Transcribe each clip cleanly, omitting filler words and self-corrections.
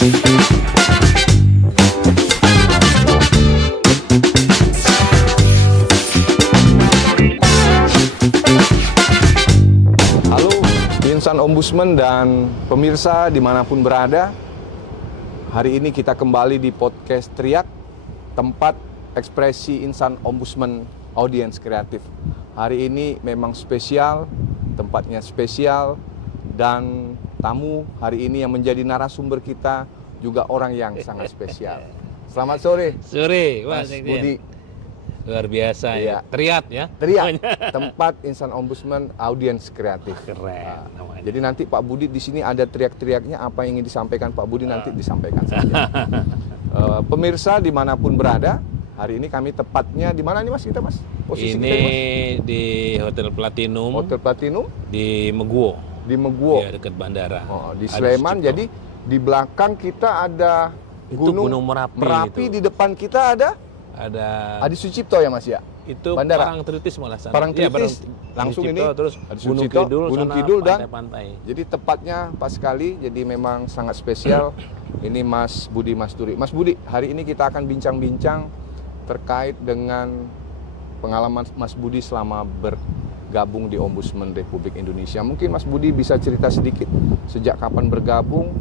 Halo insan ombudsman dan pemirsa dimanapun berada. Hari ini kita kembali di podcast Teriak, tempat ekspresi insan ombudsman audiens kreatif. Hari ini memang spesial, tempatnya spesial, dan tamu hari ini yang menjadi narasumber kita juga orang yang sangat spesial. Selamat sore. Sore, Mas Budi. Luar biasa Iya. ya. Teriak ya. Teriak, tempat insan ombudsman audiens kreatif. Keren namanya. Jadi nanti Pak Budi di sini ada teriak-teriaknya, apa yang ingin disampaikan Pak Budi nanti disampaikan saja. Pemirsa dimanapun berada, hari ini kami tepatnya di mana nih Mas kita Mas? Posisi Ini kita nih, Mas? di Hotel Platinum Hotel Platinum di Meguwo. di Meguwo. Ya, dekat bandara. Oh, di Adi Sleman. Sucipto. Jadi di belakang kita ada Itu Gunung Merapi itu. Di depan kita ada Ada Adi Sucipto ya Mas ya? itu bandara. Parangtritis malah sana. Parangtritis, Iya, langsung Sucipto, ini terus Adi Gunung Sucipto, Kidul, Gunung sana Kidul dan pantai-pantai. jadi tepatnya pas sekali, jadi memang sangat spesial. Ini Mas Budi Masturi. Mas Budi, hari ini kita akan bincang-bincang terkait dengan pengalaman Mas Budi selama bergabung di Ombudsman Republik Indonesia. Mungkin Mas Budi bisa cerita sedikit sejak kapan bergabung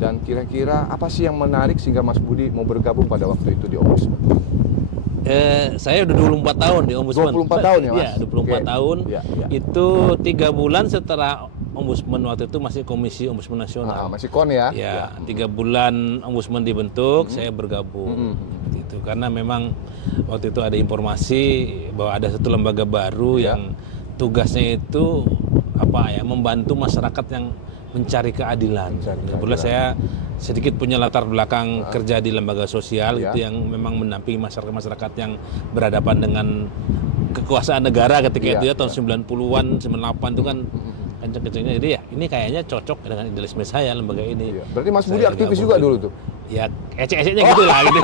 dan kira-kira apa sih yang menarik sehingga Mas Budi mau bergabung pada waktu itu di Ombudsman? Saya udah 24 tahun di Ombudsman. 24 tahun ya Mas? Iya, 24 Oke. tahun. Ya, ya. Itu 3 bulan setelah Ombudsman waktu itu masih Komisi Ombudsman Nasional. Masih kon ya? Ya, 3 bulan Ombudsman dibentuk, saya bergabung. Itu karena memang waktu itu ada informasi bahwa ada satu lembaga baru yang tugasnya itu membantu masyarakat yang mencari keadilan. Kebetulan saya sedikit punya latar belakang kerja di lembaga sosial itu yang memang mendampingi masyarakat yang berhadapan dengan kekuasaan negara ketika itu ya tahun 90-an, 98 itu kan kenceng-kencengnya. Jadi ya ini kayaknya cocok dengan idealisme saya lembaga ini. Berarti Mas Budi aktivis juga dulu tuh? Ya ecek-eceknya gitu lah gitu.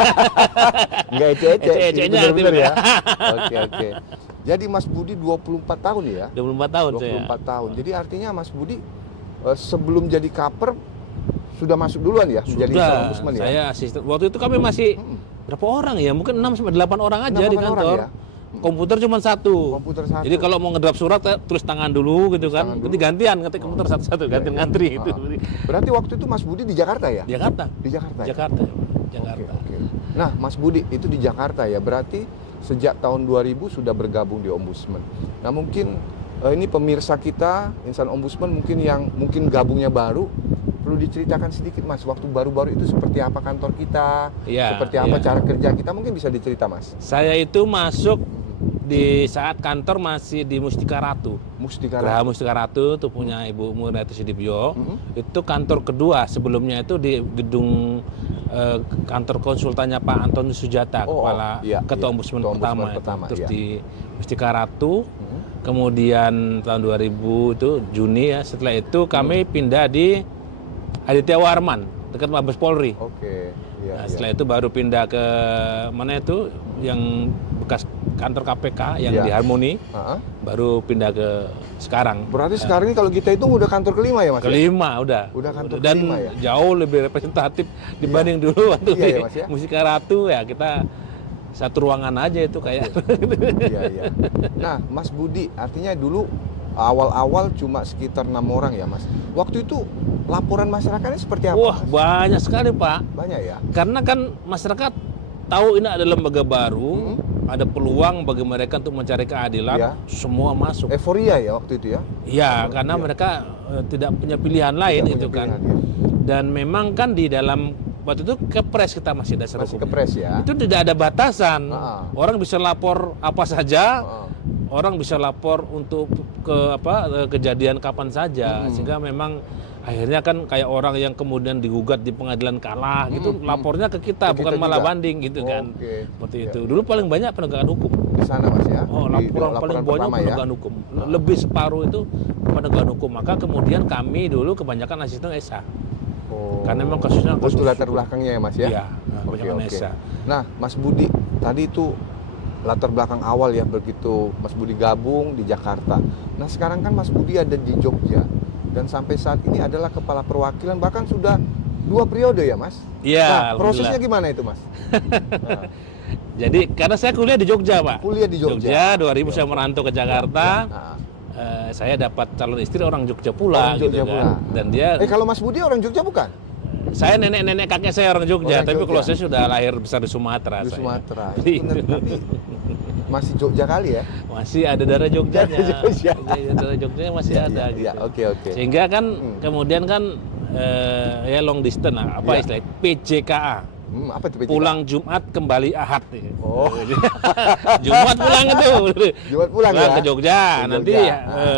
Enggak ecek-ecek, Ecek-eceknya bener-bener aktif. ya. Oke. Jadi Mas Budi 24 tahun ya? 24 tahun 24 tahun. Jadi artinya Mas Budi sebelum jadi kaper sudah masuk duluan ya menjadi ombudsman ya? Saya asisten. Waktu itu kami masih berapa orang ya? Mungkin 6 sampai 8 orang aja 6 di orang kantor. ya? Komputer cuma satu. Komputer satu. Jadi kalau mau ngedrap surat tulis tangan dulu gitu kan. tangan Nanti gantian ngetik komputer satu-satu, gantian ngantri itu. Berarti waktu itu Mas Budi di Jakarta ya? Jakarta. Di Jakarta. Jakarta. Jakarta. Oke. Nah, Mas Budi itu di Jakarta ya. Berarti sejak tahun 2000 sudah bergabung di Ombudsman. Nah, mungkin ini pemirsa kita insan Ombudsman mungkin gabungnya baru, perlu diceritakan sedikit Mas, waktu baru-baru itu seperti apa kantor kita, seperti apa cara kerja kita, mungkin bisa dicerita Mas. Saya itu masuk di saat kantor masih di Mustika Ratu. Geraha Mustika Ratu itu punya Ibu Murniati Sudibyo. Itu kantor kedua, sebelumnya itu di gedung kantor konsultannya Pak Antoni Sujata, Ketua Ombudsman pertama. Terus di Mustika Ratu. Kemudian tahun 2000 itu Juni ya, setelah itu kami pindah di Aditya Warman dekat Mabes Polri. Nah, setelah itu baru pindah ke mana itu yang bekas kantor KPK yang di Harmoni. Baru pindah ke sekarang. Berarti sekarang ini kalau kita itu udah kantor kelima ya Mas? Kelima udah kantor dan kelima ya? Jauh lebih representatif dibanding dulu waktu di Mas, ya? Mustika Ratu ya, kita satu ruangan aja itu kayak. Iya. Nah, Mas Budi, artinya dulu awal-awal cuma sekitar 6 orang ya, Mas. Waktu itu laporan masyarakatnya seperti apa? Wah, Mas? banyak sekali, Pak. Banyak ya? Karena kan masyarakat tahu ini ada lembaga baru, ada peluang bagi mereka untuk mencari keadilan, semua masuk. Euforia ya waktu itu ya? Iya, karena mereka tidak punya pilihan lain itu kan. Dan memang kan di dalam waktu itu kepres kita masih dasar hukum. Kepres ya. Itu tidak ada batasan. Orang bisa lapor apa saja. Orang bisa lapor untuk kejadian kapan saja. Sehingga memang akhirnya kan kayak orang yang kemudian digugat di pengadilan kalah gitu, lapornya ke kita, bukan kita malah juga. banding gitu kan. Seperti itu. Ya. Dulu paling banyak penegakan hukum. Di sana Mas ya? Laporan paling banyak penegakan hukum. Lebih separuh itu penegakan hukum. Maka kemudian kami dulu kebanyakan asisten ESA. Karena memang kasusnya itu latar belakangnya ya Mas ya? Iya, kebanyakan ESA. Nah, Mas Budi, tadi itu latar belakang awal ya, begitu Mas Budi gabung di Jakarta. Nah, sekarang kan Mas Budi ada di Jogja dan sampai saat ini adalah kepala perwakilan, bahkan sudah 2 periode ya, Mas? Iya. Nah, prosesnya gimana itu, Mas? Nah. Jadi karena saya kuliah di Jogja, Pak. Kuliah di Jogja. 2000 saya merantau ke Jakarta. Nah. Saya dapat calon istri orang Jogja pula, orang Jogja gitu pula. kan. Dan dia. Kalau Mas Budi orang Jogja bukan? Saya nenek kakek saya orang Jogja, Orang tapi Jogja. kalau saya sudah lahir besar di Sumatera. Di saya. Sumatera. Gitu. Tapi masih Jogja kali ya? Masih ada darah Jogjanya. Jogja. Darah Jogjanya masih ada. Iya, gitu. oke. Sehingga kan kemudian kan ya long distance lah, apa Iya. istilahnya PJKA. Apa itu? Pulang Jumat kembali Ahad. Oh. Jumat pulang itu. Jumat pulang ya? ke Jogja. Ke Nanti Jogja.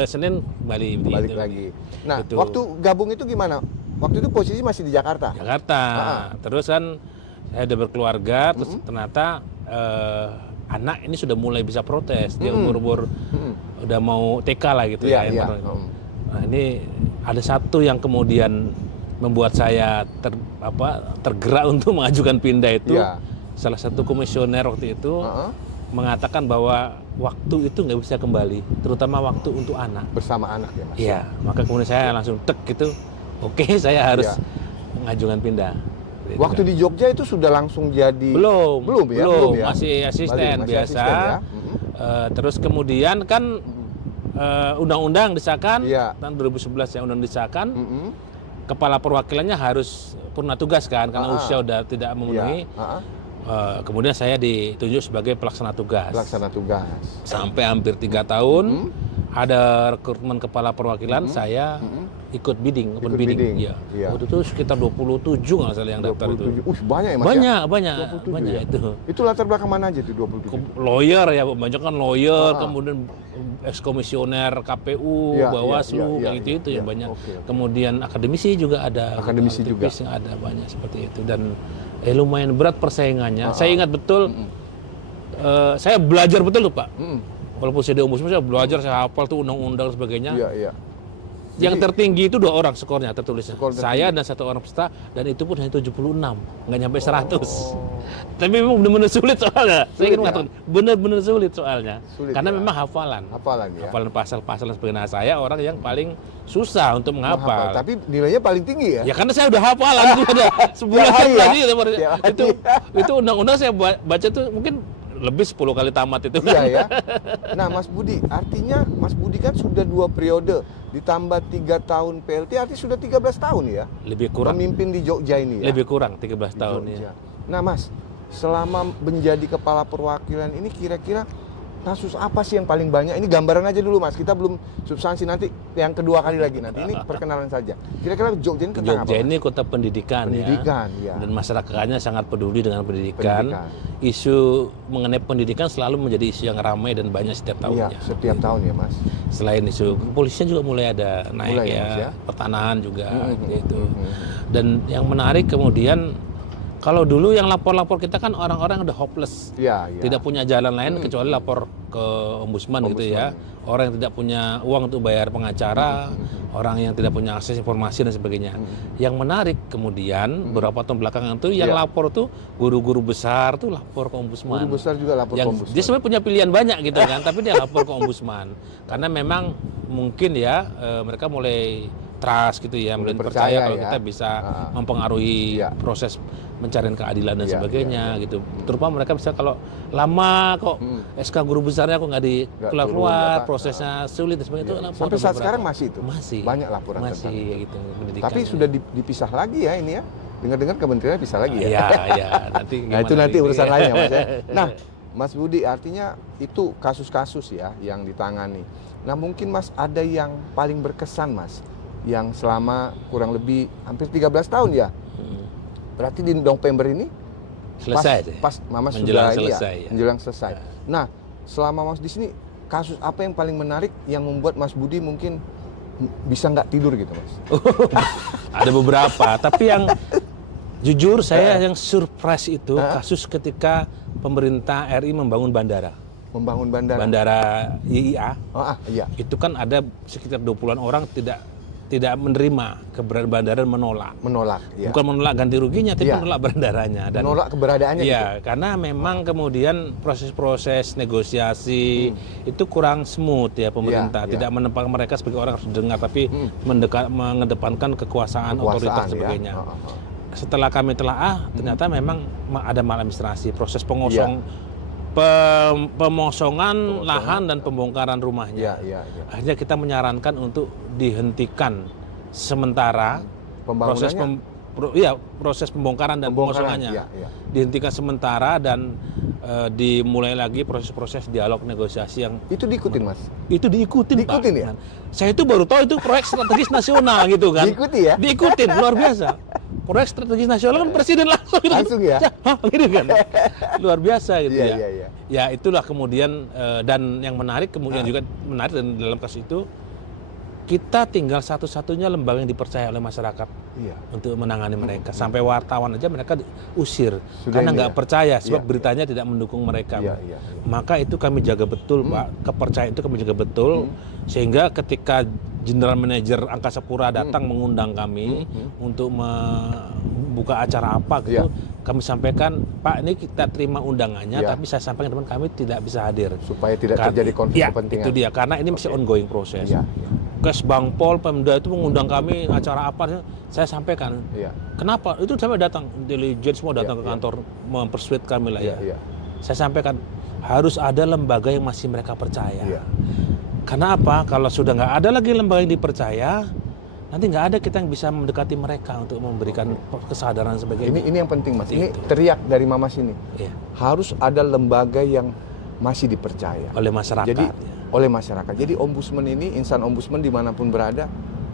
Senin balik Balik gitu. lagi. Nah, Gitu. waktu gabung itu gimana? Waktu itu posisi masih di Jakarta? Jakarta. Terus kan saya udah berkeluarga, terus ternyata anak ini sudah mulai bisa protes. Dia umur udah mau TK lah gitu Iya, ya. iya. Nah, ini ada satu yang kemudian membuat saya tergerak untuk mengajukan pindah itu. Iya. Salah satu komisioner waktu itu mengatakan bahwa waktu itu nggak bisa kembali, terutama waktu untuk anak. Bersama anak ya, Mas? Iya, maka kemudian saya langsung tek gitu. Oke, saya harus Iya. mengajukan pindah. Gitu Waktu kan. di Jogja itu sudah langsung jadi? Belum ya? masih asisten Masih biasa. asisten ya? Terus kemudian kan undang-undang disahkan Iya. tahun 2011 ya, undang disahkan. Mm-mm. Kepala perwakilannya harus purna tugas kan, karena usia udah tidak memenuhi. Iya. Kemudian saya ditunjuk sebagai pelaksana tugas. Pelaksana tugas. Sampai hampir 3 tahun. Ada rekrutmen kepala perwakilan, saya ikut bidding, open Ikut bidding. bidding, Iya. iya. Waktu itu sekitar 27 nggak salah yang daftar itu. 27. Banyak ya, Mas? Banyak 27 ya? itu. Itu latar belakang mana aja tuh 27? Lawyer ya, banyak kan lawyer, kemudian ex-komisioner KPU, Iya, Bawaslu, iya, kayak gitu iya, itu yang iya. banyak. Oke. Kemudian akademisi juga ada. Akademisi juga. aktivis yang ada banyak seperti itu, dan lumayan berat persaingannya. Saya ingat betul, saya belajar betul tuh Pak. Walaupun saya di Ombudsman, saya belajar, saya hafal tuh undang-undang dan sebagainya. Iya, iya. Yang tertinggi itu 2 orang skornya tertulisnya. Skor tertinggi. Saya dan 1 orang peserta, dan itu pun hanya 76, nggak nyampe 100. Tapi memang benar-benar sulit soalnya. Saya ingin mengatakan benar-benar sulit soalnya. Sulit, karena ya? memang hafalan. Hafalan ya? Hafalan pasal-pasal dan sebagainya. Saya orang yang paling susah untuk menghafal. Tapi nilainya paling tinggi ya? Ya karena saya udah hafalan itu udah sebulan hari ya? tadi Tiap hari. itu undang-undang saya baca tuh mungkin lebih 10 kali tamat itu kan. Iya ya. Nah, Mas Budi, artinya Mas Budi kan sudah 2 periode, ditambah 3 tahun PLT, artinya sudah 13 tahun ya? Lebih kurang. Memimpin di Jogja ini ya? Lebih kurang 13 tahun Jogja. ya. Nah, Mas, selama menjadi kepala perwakilan ini kira-kira kasus apa sih yang paling banyak? Ini gambaran aja dulu, Mas. Kita belum substansi, nanti yang kedua kali lagi nanti. Ini perkenalan saja. Kira-kira Jogja ini tentang apa? Jogja ini kota pendidikan, Pendidikan, ya. ya. Dan masyarakatnya sangat peduli dengan pendidikan. Pendidikan. Isu mengenai pendidikan selalu menjadi isu yang ramai dan banyak setiap Iya, tahunnya. setiap tahun ya, Mas. Selain isu kepolisian juga mulai ada naik Mulai ya, ya, Mas, ya. pertanahan juga gitu. Dan yang menarik kemudian, kalau dulu yang lapor-lapor kita kan orang-orang yang udah hopeless, Iya, iya. tidak punya jalan lain kecuali lapor ke ombudsman gitu ya. Orang yang tidak punya uang untuk bayar pengacara, orang yang tidak punya akses informasi dan sebagainya. Yang menarik kemudian beberapa tahun belakangan tuh yang lapor tuh guru-guru besar tuh lapor ke ombudsman. Guru besar juga lapor ke Yang ombudsman. dia sebenarnya punya pilihan banyak gitu kan, tapi dia lapor ke ombudsman karena memang mungkin ya mereka mulai trust gitu ya, mulai percaya kalau ya. kita bisa mempengaruhi Iya. proses pencarian keadilan dan Iya, sebagainya gitu. Terutama mereka bisa kalau lama kok SK guru besarnya kok nggak keluar, turun, prosesnya sulit dan sebagainya itu. Iya. lapor Sampai ke saat beberapa. sekarang masih itu? Masih. Banyak laporan masih tentang gitu pendidikan. Tapi sudah dipisah lagi ya ini ya? Dengar-dengar kementerian pisah lagi ya? Iya, iya. Nanti Nah itu gimana nanti ini? urusan lain ya, Mas ya. Nah, Mas Budi, artinya itu kasus-kasus ya yang ditangani. Nah mungkin Mas ada yang paling berkesan Mas, yang selama kurang lebih hampir 13 tahun ya? Berarti di November ini Selesai. pas Mama Menjelang sudah selesai, ya. menjelang selesai. Nah, selama Mas di sini kasus apa yang paling menarik yang membuat Mas Budi mungkin bisa nggak tidur gitu, Mas? Ada beberapa, tapi yang jujur saya yang surprise itu kasus ketika pemerintah RI membangun bandara. Membangun bandara. Bandara YIA. Iya. Itu kan ada sekitar 20-an orang tidak menerima keberadaan bandara dan menolak. Menolak, ya. Bukan menolak ganti ruginya, tapi Iya. menolak bandaranya. Dan Menolak keberadaannya iya, karena memang kemudian proses-proses negosiasi itu kurang smooth ya pemerintah. Iya, Tidak menempatkan mereka sebagai orang yang harus didengar, tapi mengedepankan kekuasaan, otoritas dan ya. sebagainya. setelah kami telaah, ternyata memang ada maladministrasi, proses pemosongan lahan dan pembongkaran rumahnya. Akhirnya kita menyarankan untuk dihentikan sementara proses pembongkaran dan pemosongannya. Dihentikan sementara dan dimulai lagi proses-proses dialog negosiasi yang itu diikutin, Mas. Itu diikutin Pak. Ya. Saya itu baru tahu itu proyek strategis nasional gitu kan. Diikuti ya? Diikutin, luar biasa. Proyek strategis nasional kan presiden langsung gitu. Langsung ya? Hah, gitu kan. Luar biasa gitu ya. Iya. Ya itulah kemudian dan yang menarik kemudian juga menarik dalam kasus itu kita tinggal satu-satunya lembaga yang dipercaya oleh masyarakat untuk menangani mereka. Sampai wartawan aja mereka usir karena nggak percaya sebab beritanya tidak mendukung mereka. Maka itu kami jaga betul, Pak. Kepercayaan itu kami jaga betul sehingga ketika General Manager Angkasa Pura datang mengundang kami untuk membuka acara apa gitu, kami sampaikan, Pak, ini kita terima undangannya, tapi saya sampaikan teman kami tidak bisa hadir supaya tidak terjadi konflik kepentingan. Itu dia, karena ini masih ongoing proses. Kes Bangpol, Pemda itu mengundang kami acara apa, saya sampaikan. Kenapa? Itu sampai datang, intelijen semua datang ke kantor mempersuade kami lah ya. Saya sampaikan harus ada lembaga yang masih mereka percaya. Karena apa? Kalau sudah nggak ada lagi lembaga yang dipercaya, nanti nggak ada kita yang bisa mendekati mereka untuk memberikan kesadaran sebagai ini yang penting, Mas. Ini teriak dari Mamas ini. Harus ada lembaga yang masih dipercaya oleh masyarakat. Jadi oleh masyarakat. Jadi ombudsman ini, insan ombudsman dimanapun berada,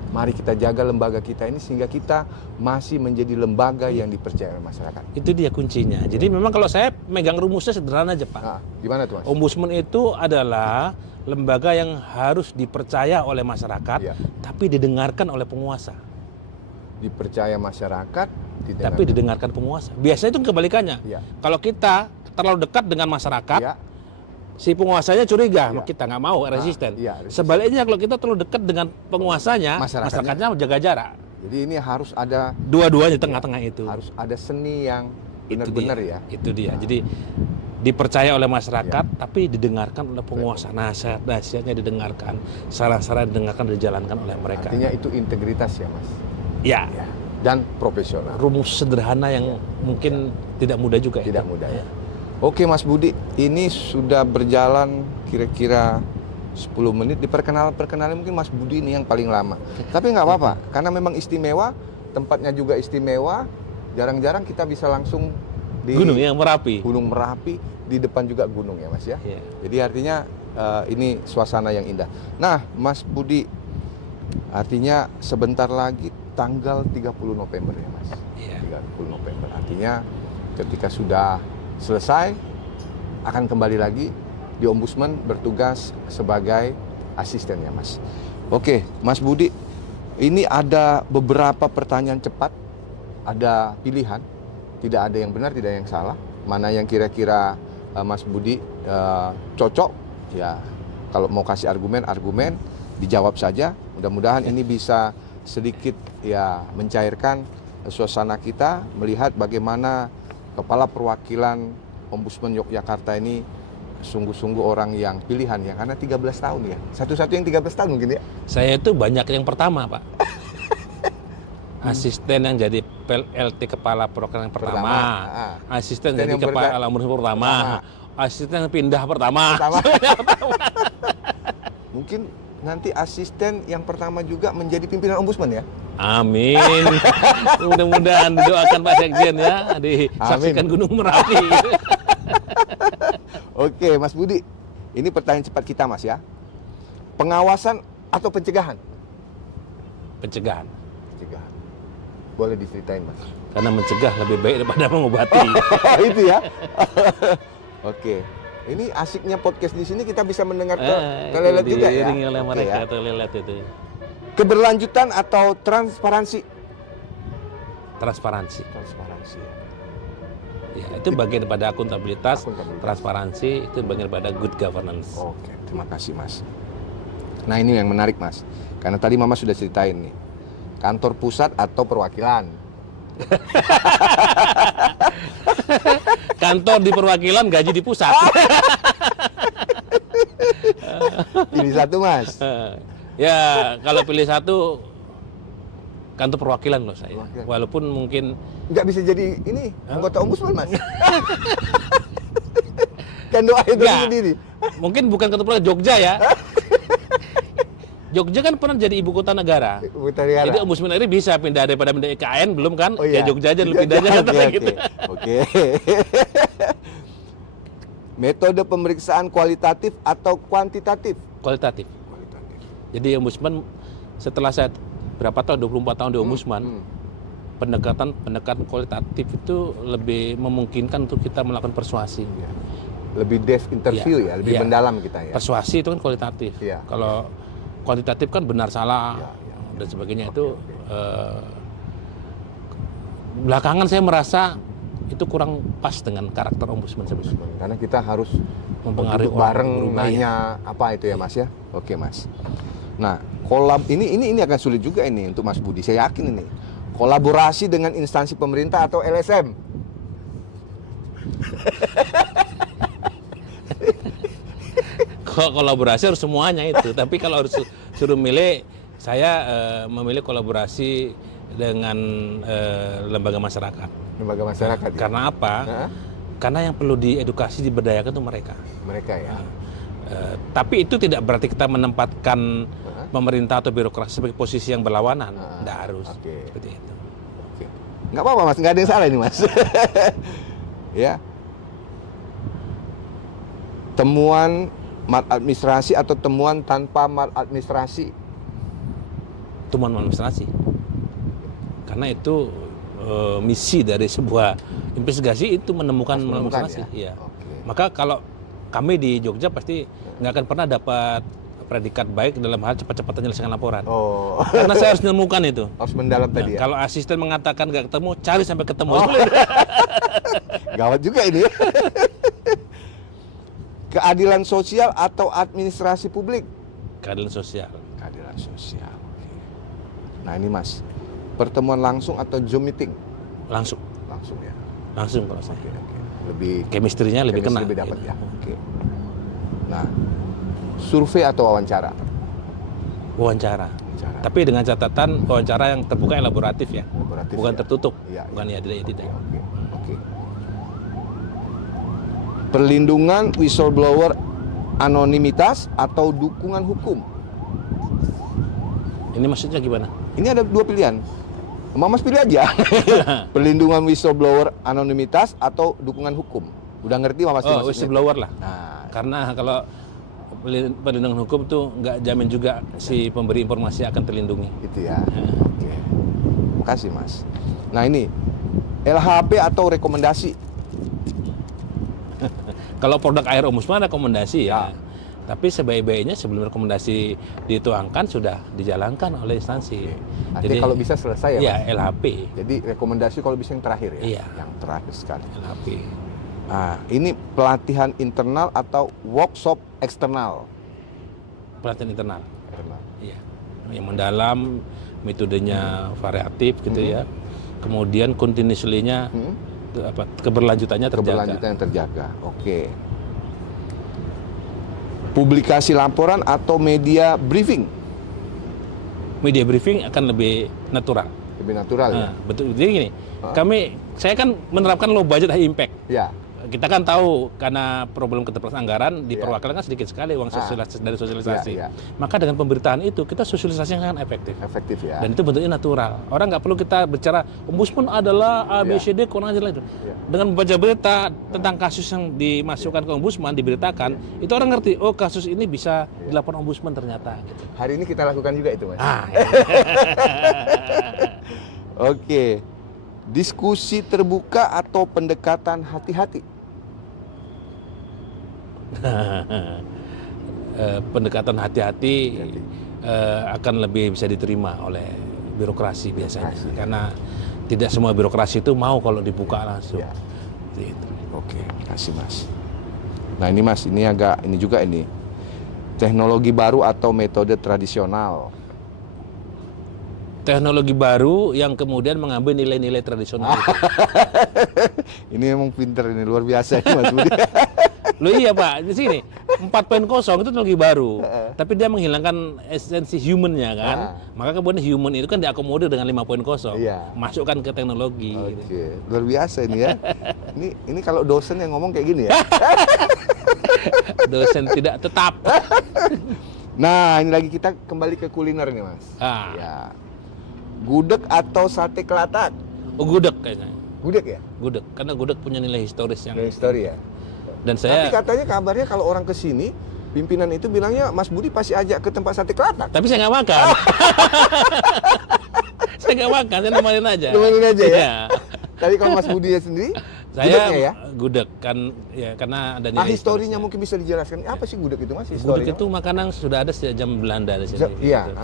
mari kita jaga lembaga kita ini sehingga kita masih menjadi lembaga yang dipercaya oleh masyarakat. Itu dia kuncinya. Jadi memang kalau saya megang rumusnya sederhana aja, Pak. Gimana tuh, Mas? Ombudsman itu adalah lembaga yang harus dipercaya oleh masyarakat, tapi didengarkan oleh penguasa. Dipercaya masyarakat, tapi didengarkan penguasa. Biasanya itu kebalikannya. Kalau kita terlalu dekat dengan masyarakat, si penguasanya curiga, kita nggak mau, resisten. Sebaliknya kalau kita terlalu dekat dengan penguasanya, masyarakatnya jaga jarak. Jadi ini harus ada dua-duanya tengah-tengah itu. Harus ada seni yang benar-benar ya. Itu dia. Jadi dipercaya oleh masyarakat, tapi didengarkan oleh penguasa. Nasihat-nasihatnya didengarkan, saran-saran didengarkan dan dijalankan oleh mereka. Artinya itu integritas ya, Mas. Ya. Dan profesional. Rumus sederhana yang mungkin tidak mudah juga. Tidak mudah ya. Oke, Mas Budi, ini sudah berjalan kira-kira 10 menit. Perkenalan mungkin Mas Budi ini yang paling lama. Tapi nggak apa-apa, karena memang istimewa, tempatnya juga istimewa. Jarang-jarang kita bisa langsung di Gunung Merapi. Gunung Merapi, di depan juga gunung ya, Mas ya. Jadi artinya ini suasana yang indah. Nah, Mas Budi, artinya sebentar lagi tanggal 30 November ya, Mas. 30 November. Artinya ketika sudah selesai, akan kembali lagi di Ombudsman bertugas sebagai asisten ya, Mas. Oke, Mas Budi, ini ada beberapa pertanyaan cepat, ada pilihan, tidak ada yang benar, tidak ada yang salah. Mana yang kira-kira Mas Budi cocok, ya kalau mau kasih argumen, dijawab saja. Mudah-mudahan ini bisa sedikit ya mencairkan suasana kita, melihat bagaimana Kepala Perwakilan Ombudsman Yogyakarta ini sungguh-sungguh orang yang pilihan ya, karena 13 tahun ya. Satu-satu yang 13 tahun mungkin ya. Saya itu banyak yang pertama, Pak. Asisten yang jadi PLT Kepala Perwakilan pertama. Asisten jadi Kepala Ombudsman pertama. Asisten yang pindah pertama. Mungkin nanti asisten yang pertama juga menjadi pimpinan Ombudsman ya. Amin. Mudah-mudahan didoakan Pak Sekjen ya, disaksikan Gunung Merapi. Oke, Mas Budi, ini pertanyaan cepat kita, Mas ya. Pengawasan atau pencegahan? Pencegahan. Pencegahan. Boleh diceritain, Mas? Karena mencegah lebih baik daripada mengobati. Itu ya. Oke. Ini asiknya podcast di sini, kita bisa mendengar telelet juga ya. Diiringi oleh mereka telelet itu. Keberlanjutan atau transparansi? Transparansi. Transparansi. Ya, itu bagian daripada akuntabilitas. Transparansi itu bagian daripada good governance. Oke, terima kasih, Mas. Nah, ini yang menarik, Mas. Karena tadi Mama sudah ceritain nih. Kantor pusat atau perwakilan? Kantor di perwakilan, gaji di pusat. Pilih satu, Mas. Ya, kalau pilih satu, kantor perwakilan loh saya. Walaupun mungkin nggak bisa jadi ini anggota ombudsman, Mas. Kan doa itu sendiri. Mungkin bukan kantor perwakilan Jogja ya. Jogja kan pernah jadi ibu kota negara. Jadi ombudsman ini bisa pindah daripada pindah IKN belum kan? Ya Jogja aja lu pindah aja gitu. Oke. Metode pemeriksaan kualitatif atau kuantitatif? Kualitatif. Jadi ombudsman setelah saya berapa tahun 24 tahun di ombudsman, pendekatan kualitatif itu lebih memungkinkan untuk kita melakukan persuasi. Lebih depth interview lebih mendalam kita ya. Persuasi itu kan kualitatif. Kalau kuantitatif kan benar salah dan sebagainya itu belakangan saya merasa itu kurang pas dengan karakter ombudsman sebetulnya. Karena kita harus mempengaruhi bareng nanya apa itu ya Mas ya. Oke Mas. Nah, ini akan sulit juga ini untuk Mas Budi. Saya yakin ini. Kolaborasi dengan instansi pemerintah atau LSM. Kolaborasi harus semuanya itu. Tapi kalau harus suruh milih, saya memilih kolaborasi dengan lembaga masyarakat. Lembaga masyarakat. Karena apa? Karena yang perlu diedukasi, diberdayakan itu mereka. Mereka ya. Tapi itu tidak berarti kita menempatkan pemerintah atau birokrasi sebagai posisi yang berlawanan. Tidak harus. Seperti itu. Nggak apa-apa Mas, nggak ada yang salah ini Mas. Ya. Temuan maladministrasi atau temuan tanpa maladministrasi? Temuan maladministrasi. Karena itu misi dari sebuah investigasi itu menemukan maladministrasi. Ya. Maka kalau kami di Jogja pasti nggak akan pernah dapat predikat baik dalam hal cepat-cepat menyelesaikan laporan. Karena saya harus menemukan itu. Harus mendalam tadi ya. Kalau asisten mengatakan nggak ketemu, cari sampai ketemu. Gawat juga ini. Keadilan sosial atau administrasi publik? Keadilan sosial. Keadilan sosial. Nah ini Mas, pertemuan langsung atau Zoom meeting? Langsung. Langsung ya. Langsung kalau saya. Lebih chemistry-nya lebih kena. Lebih dapat ya. Nah, survei atau wawancara? Wawancara. Tapi dengan catatan wawancara yang terbuka, elaboratif ya. Bukan tertutup. Bukan ya tidak. Oke. Perlindungan whistleblower anonimitas atau dukungan hukum? Ini maksudnya gimana? Ini ada dua pilihan. Mas pilih aja. Perlindungan whistleblower anonimitas atau dukungan hukum. Udah ngerti Mas? Whistleblower lah. Karena kalau perlindungan hukum tuh nggak jamin juga si pemberi informasi akan terlindungi. Gitu ya. Oke. Makasih Mas. Nah ini LHP atau rekomendasi? Kalau produk air ombudsman rekomendasi ya. Tapi sebaik-baiknya sebelum rekomendasi dituangkan sudah dijalankan oleh instansi. Jadi kalau bisa selesai ya? Iya, LHP. Jadi rekomendasi kalau bisa yang terakhir ya? Iya. Yang terakhir sekali. LHP. Nah, ini pelatihan internal atau workshop eksternal? Pelatihan internal. Iya. Yang mendalam, metodenya variatif gitu ya. Kemudian continuously-nya keberlanjutannya terjaga. Keberlanjutannya terjaga. Oke. Publikasi laporan atau media briefing? Media briefing akan lebih natural. Lebih natural ya? Betul. Jadi gini, saya kan menerapkan low budget high impact. Ya. Kita kan tahu karena problem keterbatasan anggaran di perwakilan kan sedikit sekali uang dari sosialisasi. Maka dengan pemberitaan itu kita sosialisasi yang sangat efektif. Efektif ya. Dan itu bentuknya natural. Orang nggak perlu kita bicara ombudsman adalah ABCD kurang aja lah itu. Dengan membaca berita tentang kasus yang dimasukkan ke ombudsman diberitakan, itu orang ngerti. Oh kasus ini bisa dilaporkan ombudsman ternyata. Gitu. Hari ini kita lakukan juga itu Mas. Oke. Diskusi terbuka atau pendekatan hati-hati? Pendekatan hati-hati akan lebih bisa diterima oleh birokrasi biasanya. Karena tidak semua birokrasi itu mau kalau dibuka langsung. Oke, kasih Mas. Nah ini Mas, ini juga ini. Teknologi baru atau metode tradisional? Teknologi baru yang kemudian mengambil nilai-nilai tradisional itu. Ini emang pinter ini, luar biasa ini Mas Budi. Loh iya Pak, di sini 4.0 itu teknologi baru, tapi dia menghilangkan esensi human-nya kan. Maka kemudian human itu kan diakomodir dengan 5.0, masukkan ke teknologi. Oke, luar biasa ini ya. Ini kalau dosen yang ngomong kayak gini ya. Dosen tidak tetap. Nah, ini lagi kita kembali ke kuliner nih, Mas. Ya. Gudeg atau sate kelatak? Oh, gudeg kayaknya. Gudeg ya? Gudeg, karena gudeg punya nilai historis yang. Nilai histori ya. Dan saya. Tapi katanya kabarnya kalau orang ke sini, pimpinan itu bilangnya Mas Budi pasti ajak ke tempat sate kelatak. Tapi saya nggak makan. Saya nggak makan, saya nemenin aja. Nemenin aja ya. Iya. Tapi kalau Mas Budi sendiri, saya ya? Gudeg kan ya karena ada nilai historinya mungkin bisa dijelaskan. Apa sih gudeg itu, Mas? Gudeg itu makanan sudah ada sejak zaman Belanda di sini. Iya. Gitu.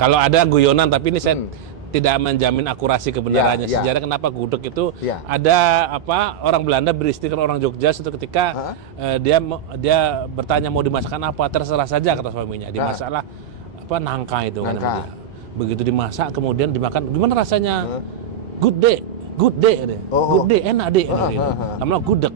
Kalau ada guyonan, tapi ini saya tidak menjamin akurasi kebenarannya. Sejarah kenapa gudeg itu ada orang Belanda beristri ke orang Jogja suatu ketika dia bertanya mau dimasakkan apa, terserah saja kata suaminya. Dimasaklah nangka itu kan dia. Begitu dimasak kemudian dimakan, gimana rasanya? Good day. Good day, good day, enak deh. Lama-lama gudeg.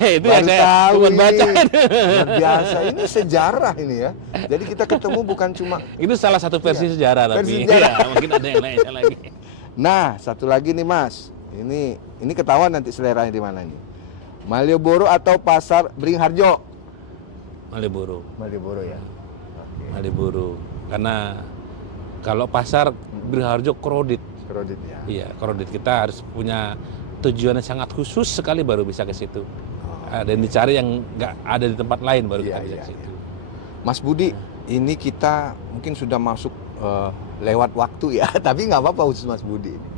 Itu yang saya baca. Luar biasa, ini sejarah ini ya. Jadi kita ketemu bukan cuma. Itu salah satu versi sejarah tapi. Mungkin ada yang lainnya lagi. Nah, satu lagi nih Mas. Ini ketahuan nanti seleranya di mana nih. Malioboro atau Pasar Beringharjo? Malioboro. Malioboro ya. Malioboro. Karena kalau Pasar Beringharjo kredit ya. Iya, kredit kita harus punya tujuan yang sangat khusus sekali baru bisa ke situ. Dan dicari yang nggak ada di tempat lain baru kita bisa ke situ. Mas Budi, ini kita mungkin sudah masuk lewat waktu ya, tapi nggak apa-apa khusus Mas Budi ini.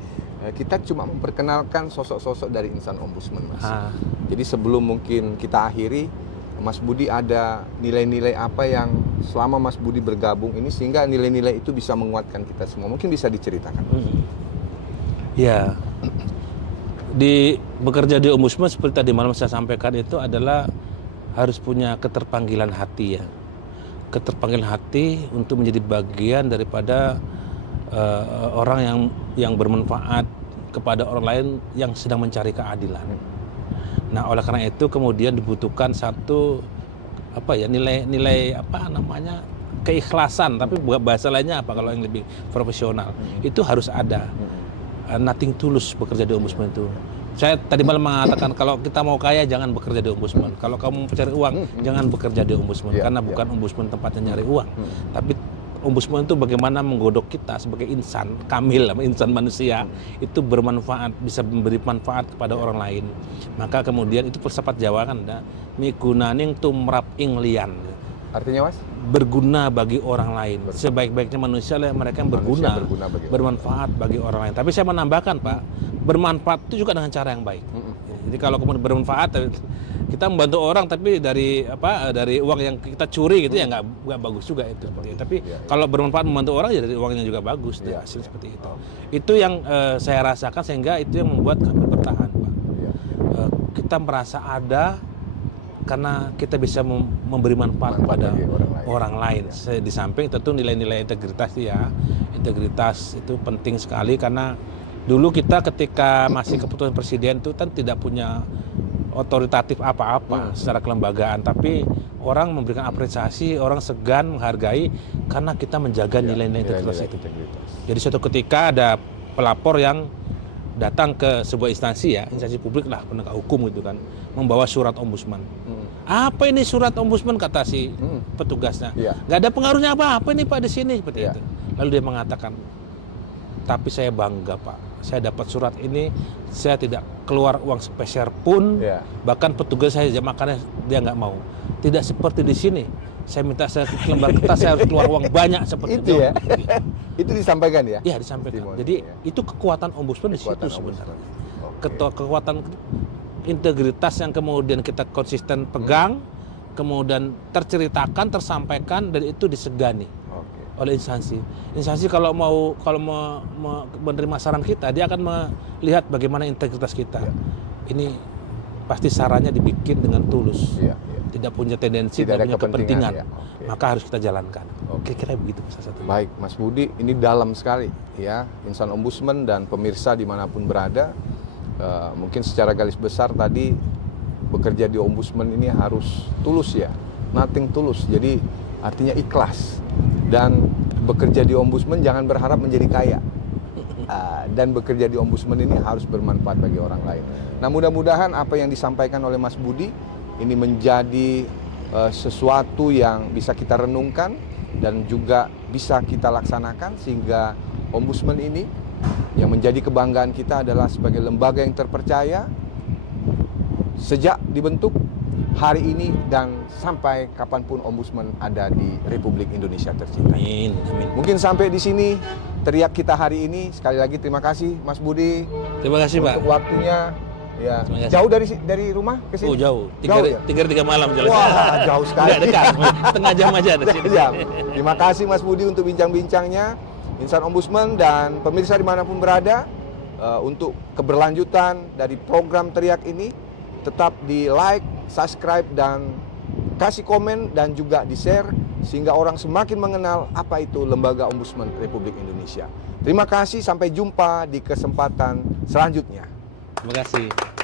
Kita cuma memperkenalkan sosok-sosok dari insan ombudsman, Mas. Jadi sebelum mungkin kita akhiri, Mas Budi ada nilai-nilai apa yang selama Mas Budi bergabung ini sehingga nilai-nilai itu bisa menguatkan kita semua. Mungkin bisa diceritakan. Ya, bekerja di ombudsman seperti tadi malam saya sampaikan itu adalah harus punya keterpanggilan hati ya. Keterpanggilan hati untuk menjadi bagian daripada orang yang bermanfaat kepada orang lain yang sedang mencari keadilan. Nah, oleh karena itu kemudian dibutuhkan satu nilai keikhlasan, tapi bahasa lainnya apa kalau yang lebih profesional itu harus ada. Nothing tulus bekerja di ombudsman itu. Saya tadi malam mengatakan kalau kita mau kaya jangan bekerja di ombudsman. Kalau kamu mencari uang jangan bekerja di ombudsman karena bukan ombudsman tempatnya nyari uang. Tapi ombudsman itu bagaimana menggodok kita sebagai insan kamil, insan manusia itu bermanfaat, bisa memberi manfaat kepada orang lain. Maka kemudian itu filsafat Jawa kan ada migunaning tumrap ing lian. Artinya Mas? Berguna bagi orang lain. Sebaik-baiknya manusia lah mereka yang berguna bermanfaat bagi orang lain. Tapi saya menambahkan Pak, bermanfaat itu juga dengan cara yang baik. Jadi kalau kemudian bermanfaat, kita membantu orang tapi dari uang yang kita curi gitu ya nggak bagus juga itu. Tapi kalau bermanfaat membantu orang ya dari uangnya juga bagus. Hasil seperti itu. Itu yang saya rasakan sehingga itu yang membuat kami bertahan Pak. Kita merasa ada karena kita bisa memberi manfaat kepada orang lain. Di samping tentu nilai-nilai integritas ya. Integritas itu penting sekali karena dulu kita ketika masih keputusan presiden itu kan tidak punya otoritatif apa-apa secara kelembagaan, tapi orang memberikan apresiasi, orang segan menghargai karena kita menjaga nilai-nilai integritas itu. Jadi suatu ketika ada pelapor yang datang ke sebuah instansi publik lah, penegak hukum gitu kan, membawa surat ombudsman. Apa ini surat ombudsman kata si petugasnya? Nggak ada pengaruhnya apa ini Pak di sini seperti itu. Lalu dia mengatakan, tapi saya bangga Pak, saya dapat surat ini, saya tidak keluar uang sepeser pun, bahkan petugas saya makannya dia nggak mau. Tidak seperti di sini. Saya minta lembar kertas saya harus keluar uang banyak seperti itu. Ya. Itu disampaikan ya? Iya disampaikan. Jadi itu kekuatan ombudsman di situ sebenarnya. Kekuatan integritas yang kemudian kita konsisten pegang, kemudian terceritakan, tersampaikan dan itu disegani oleh instansi. Instansi kalau mau menerima saran kita, dia akan melihat bagaimana integritas kita. Ini pasti sarannya dibikin dengan tulus. Tidak punya tendensi, tidak punya kepentingan, maka harus kita jalankan. Kira-kira begitu salah satu. Baik, Mas Budi, ini dalam sekali ya, insan ombudsman dan pemirsa dimanapun berada. Mungkin secara garis besar tadi bekerja di Ombudsman ini harus tulus ya, nothing tulus. Jadi artinya ikhlas. Dan bekerja di Ombudsman jangan berharap menjadi kaya. Dan bekerja di Ombudsman ini harus bermanfaat bagi orang lain. Nah, mudah-mudahan apa yang disampaikan oleh Mas Budi ini menjadi sesuatu yang bisa kita renungkan dan juga bisa kita laksanakan, sehingga Ombudsman ini yang menjadi kebanggaan kita adalah sebagai lembaga yang terpercaya sejak dibentuk hari ini dan sampai kapanpun Ombudsman ada di Republik Indonesia tercinta. Amin. Amin. Mungkin sampai di sini teriak kita hari ini. Sekali lagi terima kasih Mas Budi. Terima kasih Pak. Untuk waktunya. Ya. Terima kasih. Jauh dari rumah ke sini? Oh jauh. Jauh ya? 3 malam jalan. Wah, jauh sekali. Nggak dekat. Setengah jam aja dari sini. Jam. Terima kasih Mas Budi untuk bincang-bincangnya. Insan Ombudsman dan pemirsa dimanapun berada, untuk keberlanjutan dari program Teriak ini tetap di like, subscribe, dan kasih komen dan juga di share sehingga orang semakin mengenal apa itu Lembaga Ombudsman Republik Indonesia. Terima kasih, sampai jumpa di kesempatan selanjutnya. Terima kasih.